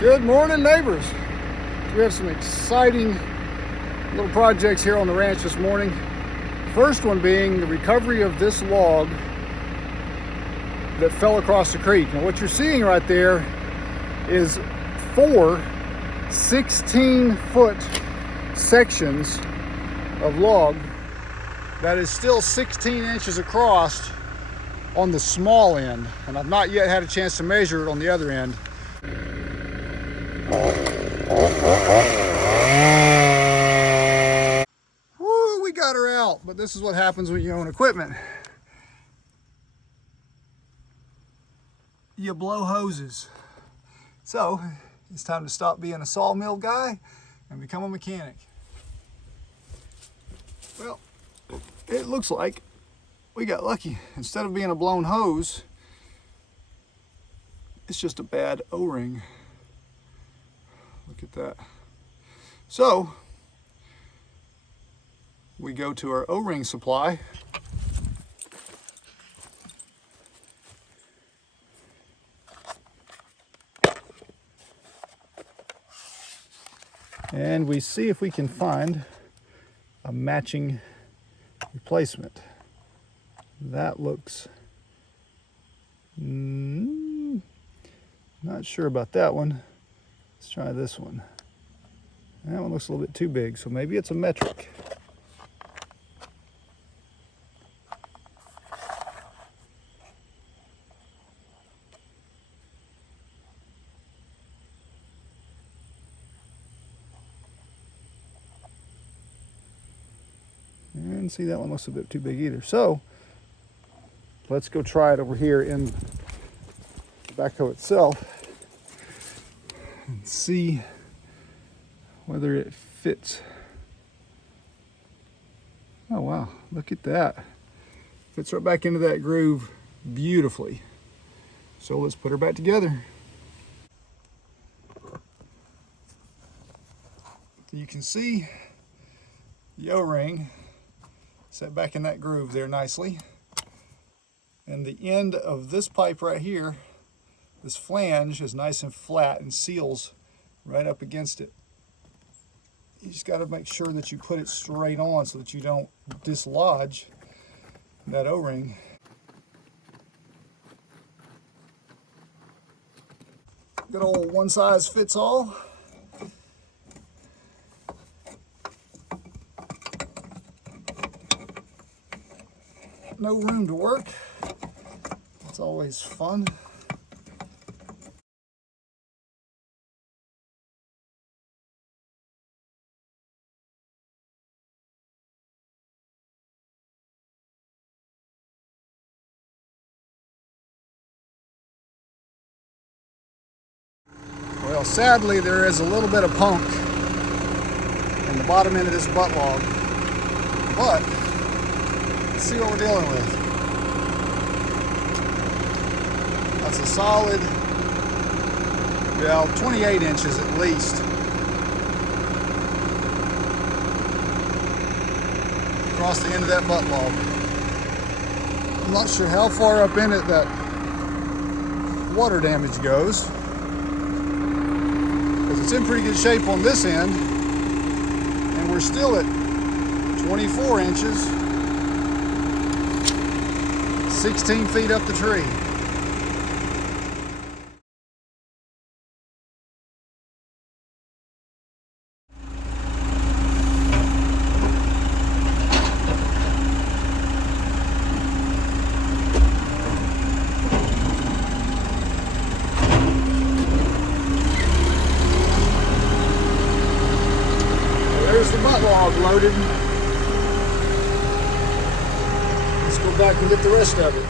Good morning, neighbors. We have some exciting little projects here on the ranch this morning. First one being the recovery of this log that fell across the creek. Now what you're seeing right there is four 16-foot sections of log that is still 16 inches across on the small end, and I've not yet had a chance to measure it on the other end. Woo, we got her out, but this is what happens when you own equipment. You blow hoses. So it's time to stop being a sawmill guy and become a mechanic. Well, it looks like we got lucky. Instead of being a blown hose, it's just a bad O-ring. Look at that. So we go to our O-ring supply. And we see if we can find a matching replacement. That looks, not sure about that one. Let's try this one. That one looks a little bit too big, so maybe it's a metric. And see, that one looks a bit too big either. So let's go try it over here in the backhoe itself and see whether it fits. Oh wow, look at that. Fits right back into that groove beautifully. So let's put her back together. You can see the O-ring set back in that groove there nicely. And the end of this pipe right here, this flange, is nice and flat and seals right up against it. You just got to make sure that you put it straight on so that you don't dislodge that O-ring. Good old one size fits all. No room to work. It's always fun. Well, sadly, there is a little bit of punk in the bottom end of this butt log, but let's see what we're dealing with. That's a solid, well, 28 inches at least across the end of that butt log. I'm not sure how far up in it that water damage goes, because it's in pretty good shape on this end, and we're still at 24 inches, 16 feet up the tree. There's the butt log loaded. Let's go back and get the rest of it.